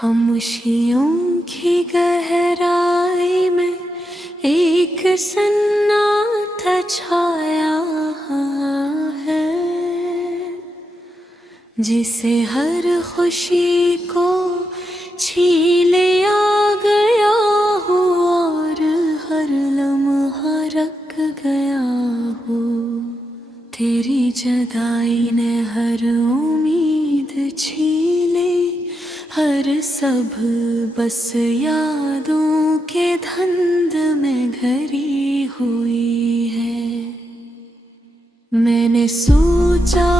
खामोशियों की गहराई में एक सन्नाटा छाया है, जिसे हर खुशी को छीन आ गया हो और हर लम्हा रख गया हो। तेरी जुदाई ने हर उम्मीद छीने, हर सब बस यादों के धंध में घरी हुई है। मैंने सोचा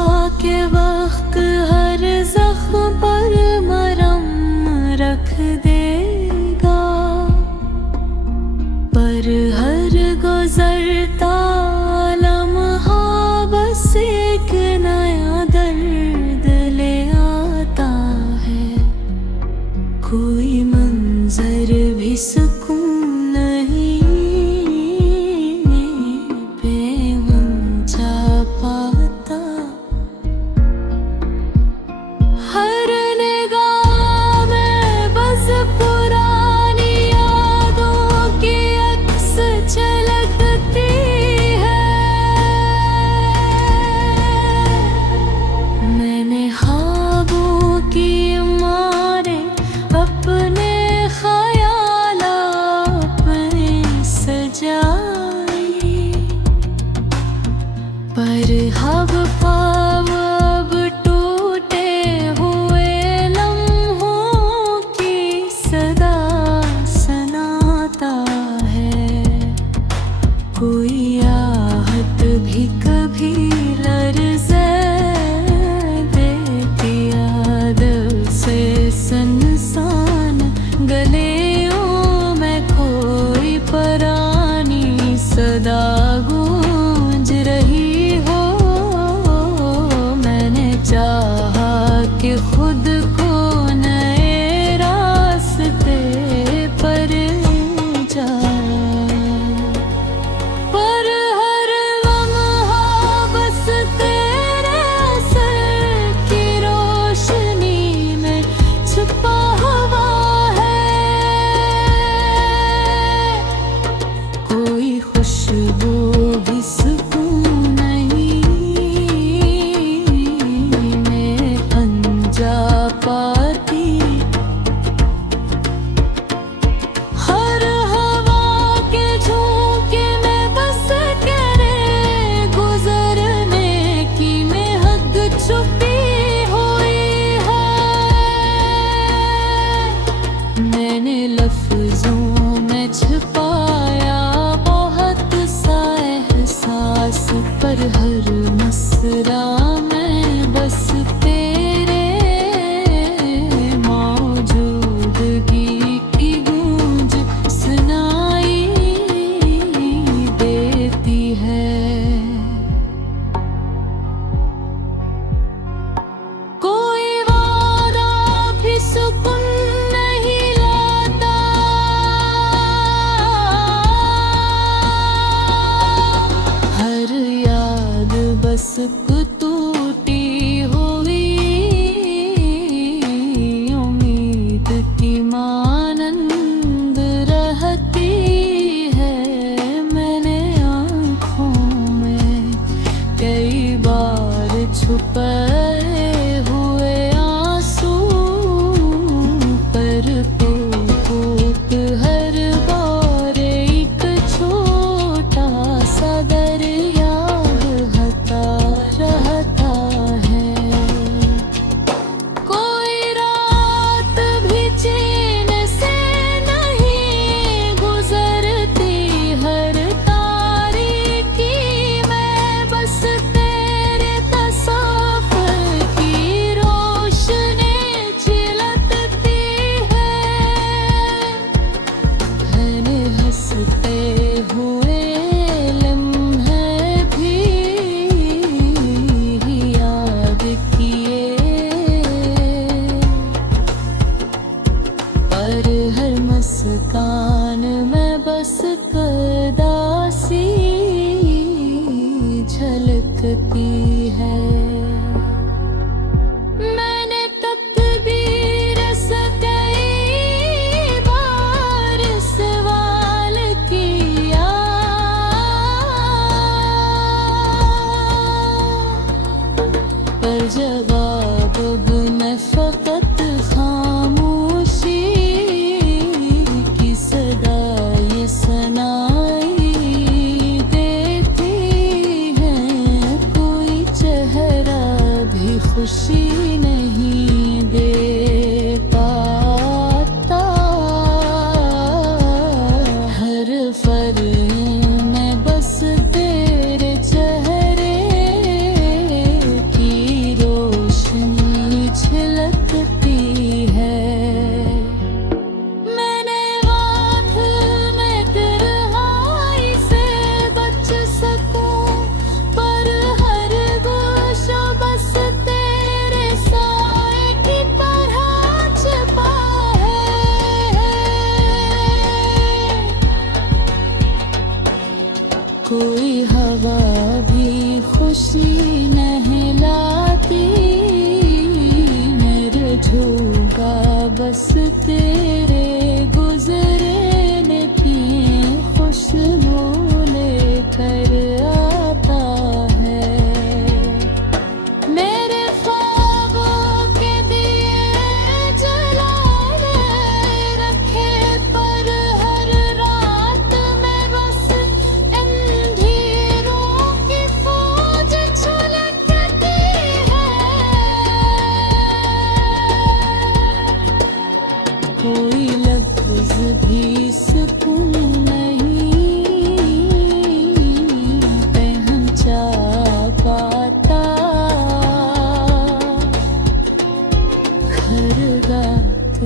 कि वक्त हर जख्म पर मरहम रख देगा, पर हर गुजरता लम्हा बस एक नया दर्द ले आता है। कोई मंजर भी सुकून नहीं बेवंजा पाता। हर निगाह में बस पुरानी यादों की अक्स झलकती है। मैंने ख्वाबों की इमारतें अपने ख्यालात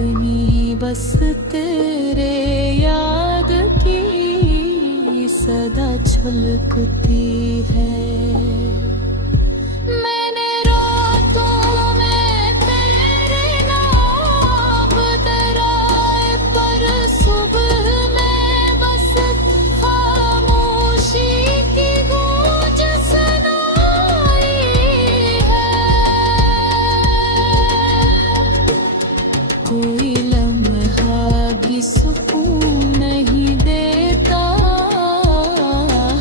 अपनी बस तेरे याद की सदा छलकती है। मैंने रातों में तेरे नाम तराए, पर सुबह में बस खामोशी की गूंज सुनाई है। कोई लम्हा भी सुकून नहीं देता,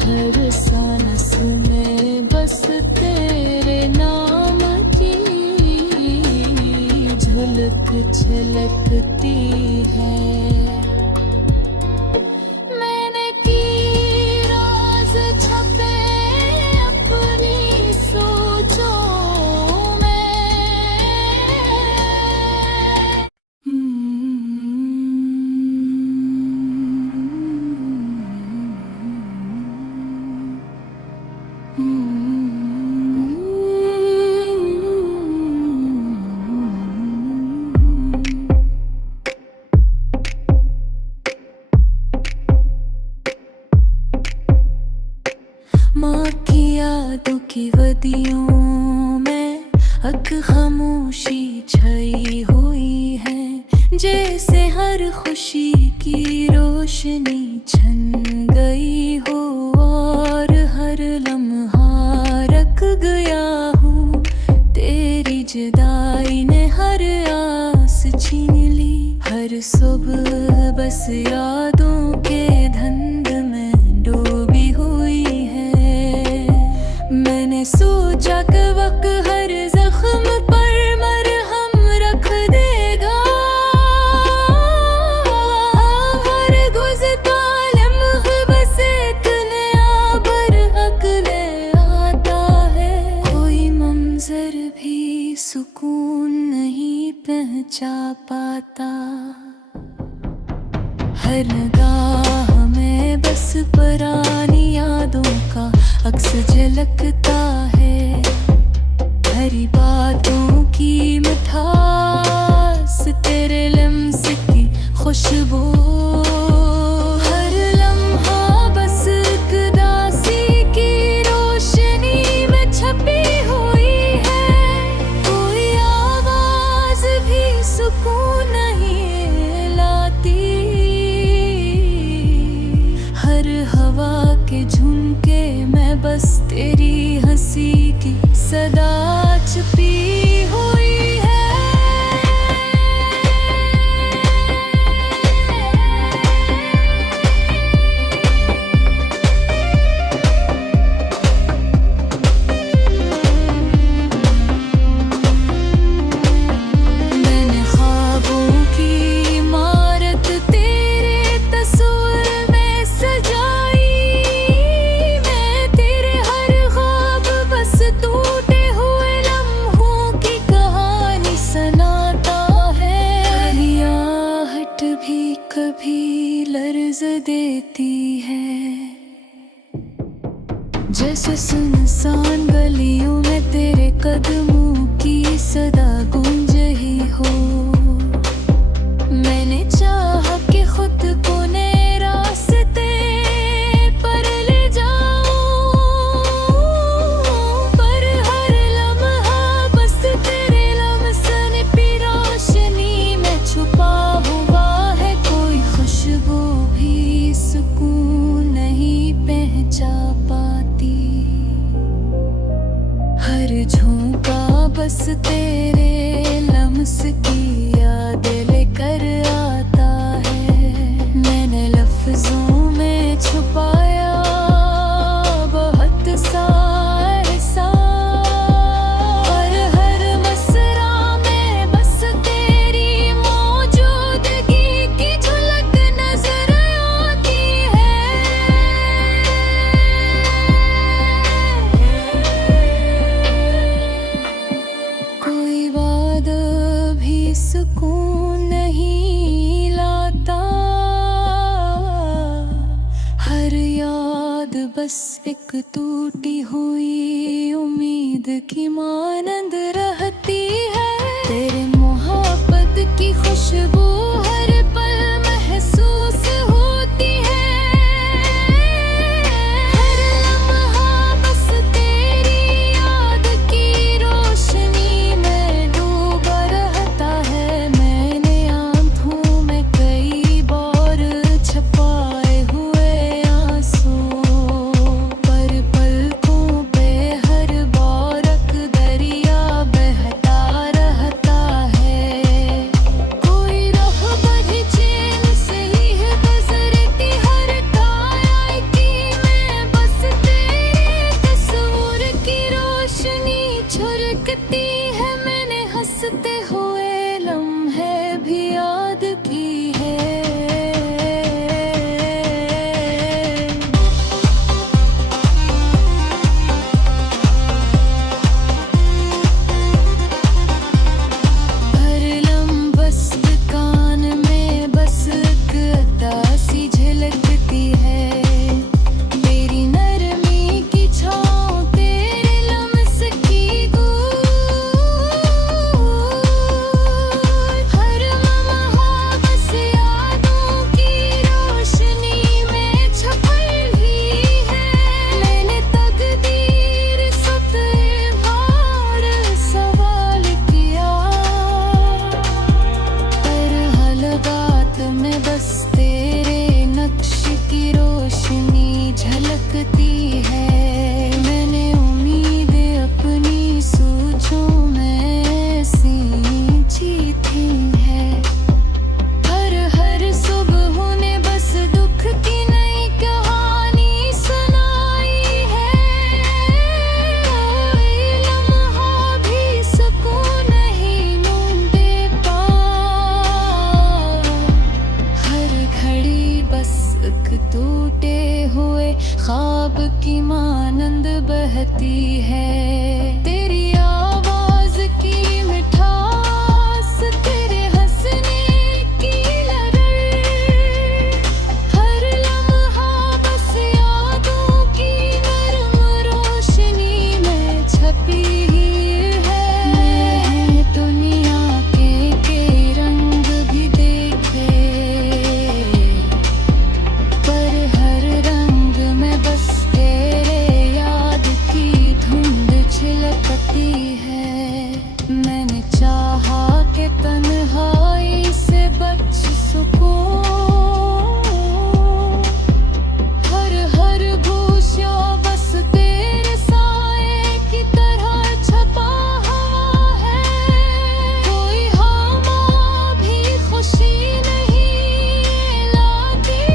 हर सांस में बस तेरे नाम की झलक छलकती है। मैंने की राज छपे अपनी सोचों माँ की यादों की वदियों में अक खामोशी छाई हुई है। जैसे हर खुशी की रोशनी छन गई हो और हर लम्हा रख गया हूँ। तेरी जुदाई ने हर आस छीन ली, हर सुबह बस यादों के धंध में डूबी हुई है। मैंने सोचा कि वक्त हर जख्म पर मरहम रख देगा, हर गुज़रता लम्हा बस एक नया बरहक ले आता है। कोई मंजर भी सुकून नहीं पहुंचा पाता, हर निगाह में बस पुरानी यादों का अक्स झलकता है। हरी बातों की मिठास, तेरे लम्स की खुशबू, हर लम्हा बस एक दासी की रोशनी में छपी हुई है। कोई आवाज भी सुकून नहीं लाती, हर हवा के झुमके में बस तेरी हंसी की सदा छुपी हुई है। मैंने ख्वाबों की इमारत तेरे तस्वीर में सजाई, मैं तेरे हर ख्वाब बस टूटे हुए लम्हों की कहानी सुनाता है। आहट भी कभी लर्ज़ देती है, जैसे सुनसान गलियों में तेरे कदमों की सदा गूंज ही हो। मैंने चाहा कि खुद को नए रास्ते पर ले जाऊं, पर हर लम्हा बस तेरे लम्सन की रोशनी में छुपा हुआ है। कोई खुशबू भी सुकून नहीं पहुंचा पाती, हर झोंका बस तेरे लम्स की याद लेकर आता है। मैंने लफ्जों में छुपाया बहुत सा एहसास, और हर मसरा में बस तेरी मौजूदगी की झलक नजर आती है। कोई वादा भी सुकून नहीं लाता, हर याद बस एक टूटी हुई उम्मीद की मानंद रहती है। तेरे मोहब्बत याद की खुशबू हर पल महसूस होती है। हर लम्हा बस तेरी याद की रोशनी में डूबा रहता है। मैंने आँखों में कई बार छुपाए हुए आंसू, पर पलकों पे हर बार एक दरिया बहता रहता है। कोई राहबर चैन से ही है गुजरती हर काया की, मैं बस तेरे तस्वीर की रोशनी झलकती है। मैंने हंसते हुए लम्हे भी याद की है। हर लम्बस कान में बस एक उदासी झलकती है। तेरी नरमी की छाँव, तेरे लम्स की गूंज, हर लम्हा बस यादों की रोशनी में छपी है। मैंने तकदीर से बार सवाल किया, पर हलगात में बस तेरे नक्श की रोशनी झलकती है। मैंने उम्मीद अपनी सूझों में सींची थी है। हर सुबह ने बस दुख की नई कहानी सुनाई है। कोई लम्हा भी सुकून नहीं ढूंढे पाऊं। हर घड़ी बस एक टूटे हुए ख्वाब की मानंद बहती है। तेरी आवाज की मिठास, तेरे हंसने की लहर, हर लम्हा बस यादों की नरम रोशनी में छपी है। मैं दुनिया के रंग भी देखे, पर हर रंग में बस तेरे याद की धुंध छिलकती है। मैंने चाहा कि तन्हाई से बच सकूं, हर गोशा बस तेरे साए की तरह छपा हुआ है। कोई हवा भी खुशी नहीं लाती,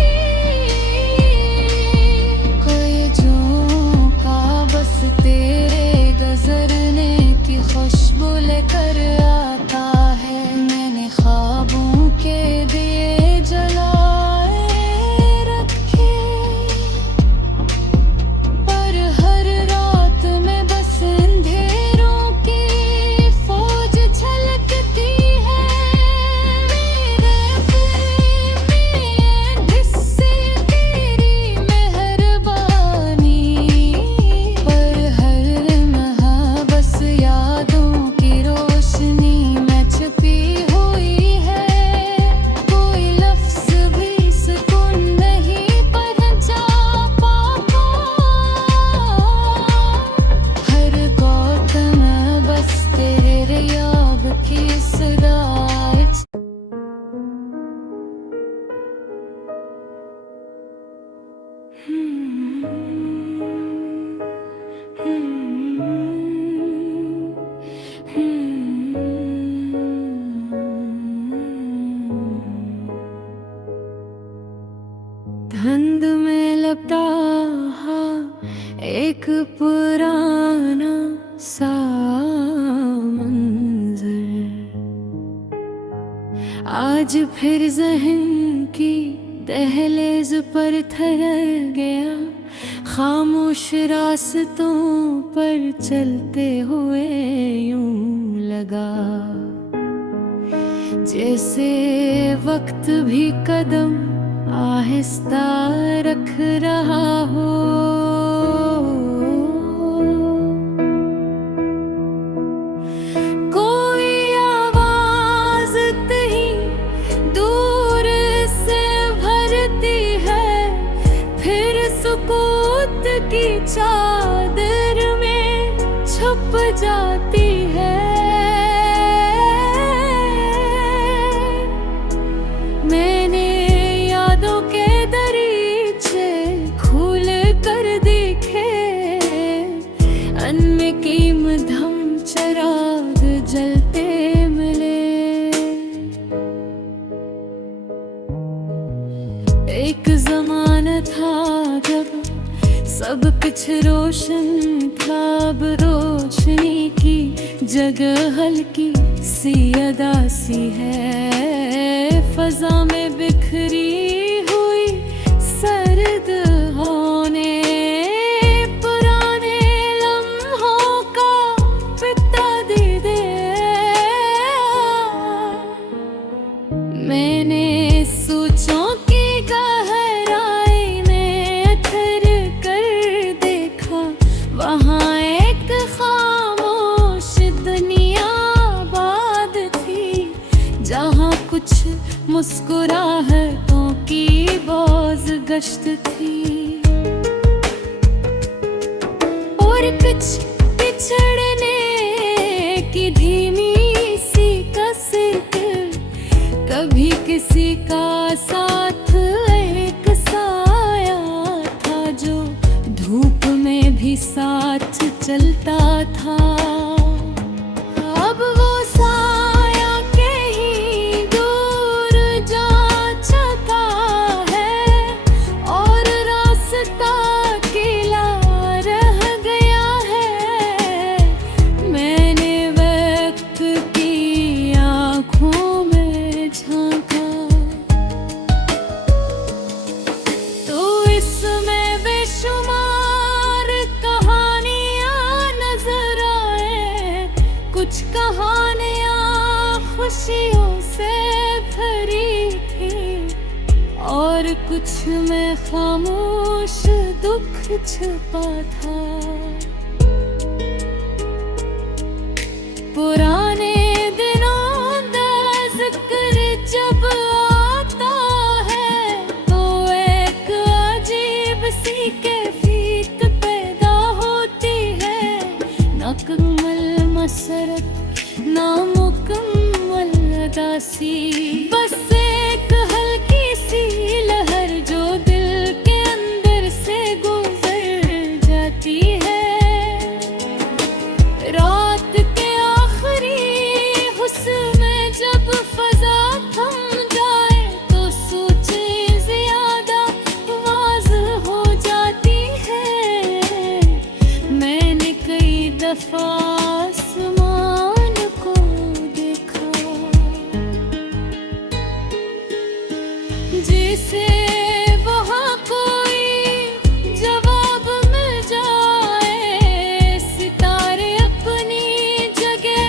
कोई झोंका बस तेरे गुजरने की खुशबू लेकर आता है। मैंने ख्वाबों के दिए जलाए रखे, पर हर रात में बस अंधेरों की फौज छलकती है। मेरे प्रेम में हिस्से तेरी मेहरबानी, पर हर लम्हा बस यादों की रोशनी में छपी हुई है। कोई लफ्ज भी सुकून नहीं पहुंचा पाता। हर गौतम बस तेरे याब की सदा। धुंध में लपटा एक पुराना सा मंजर आज फिर ज़हन की दहलीज पर ठहर गया। खामोश रास्तों पर चलते हुए यूं लगा जैसे वक्त भी कदम आहिस्ता रख रहा हो। कोई आवाज चादर में छुप जाती है। मैंने यादों के दरीचे खोल कर देखे, अनमे की मध्यम चराग जलते मिले। एक ज़माना था जब सब कुछ रोशन था, अब रोशनी की जगह हल्की सी अदासी है। फजा में बिखरी हुई सर्द होने, पुराने लम्हों का पिता दे दे। मैंने सोचों की गहराई में अथर कर देखा, वहाँ एक खामोश दुनिया आबाद थी, जहाँ कुछ मुस्कुराहटों की बोझ गश्त थी और कुछ बिछड़ने की धीमी सी कसक। कभी किसी का साथ एक साया था, जो धूप में भी साथ चलता था। अब वो साया कहीं दूर जा चुका है और रास्ता अकेला रह गया है। मैंने वक्त की आँखों में झांका तो इसमें बेशुमार कहानियाँ नजर आए। कुछ कहानियाँ खुशियों से भरी थी और कुछ में खामोश दुख छुपा था। पुराने दिनों का जिक्र जब आता है तो एक अजीब सी कैफियत पैदा होती है। नामुकम्मल मसरत, नामुकम्मल उदासी, बस एक हल्की सी लहर जो दिल के अंदर से गुजर जाती है। रात के आखिरी हुस्न में जब फजा थम जाए तो सोचें ज्यादा वाज़ हो जाती है। मैंने कई दफा आसमान को देखा, जैसे वहाँ कोई जवाब मिल जाए। सितारे अपनी जगह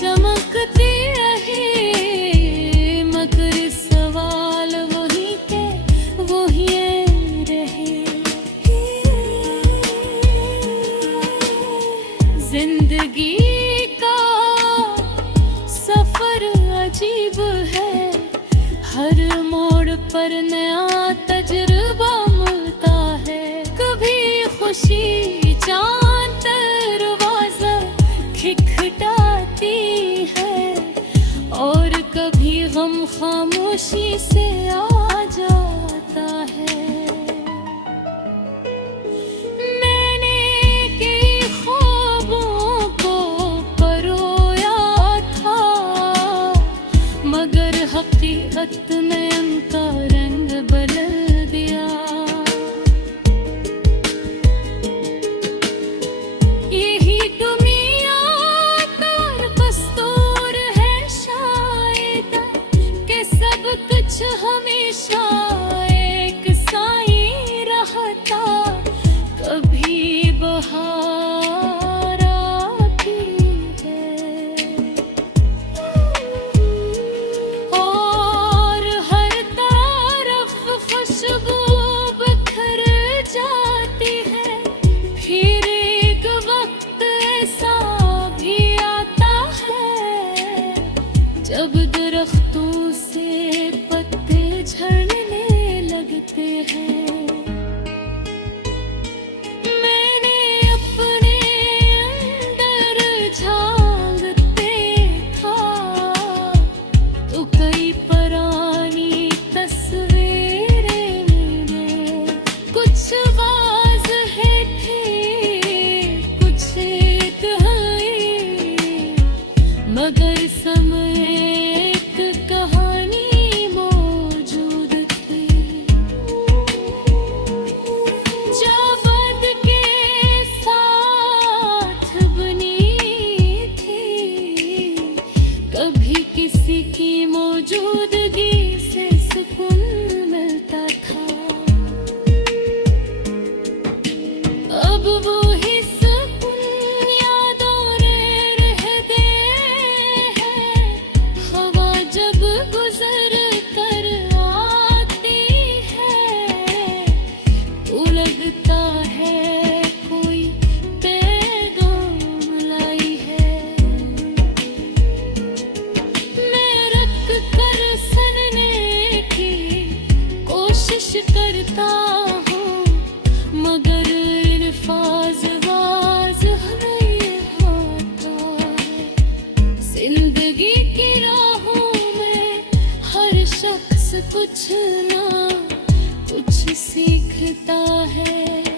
चमकते रहे, मगर सवाल वही के वही रहे। जिंदगी का सफर अजीब है, हर मोड़ पर नया तजुर्बा मिलता है। कभी खुशी चांद दरवाजा खिखटाती है और कभी गम खामोशी से आ जाता है। मैंने कई ख्वाबों को परोया था, मगर हकीकत ने उनका रंग बदल दिया। यही दुनिया का दस्तूर है शायद कि सब कुछ हमेशा एक सा ही रहता। कभी बहार आती है और हर तरफ खुशबू बिखर जाती है। फिर एक वक्त ऐसा भी आता है जब दरख्तों से पत्ते झड़ने समझता हूँ, मगर अल्फाज आवाज नहीं आता है। जिंदगी की राहों में हर शख्स कुछ ना कुछ सीखता है।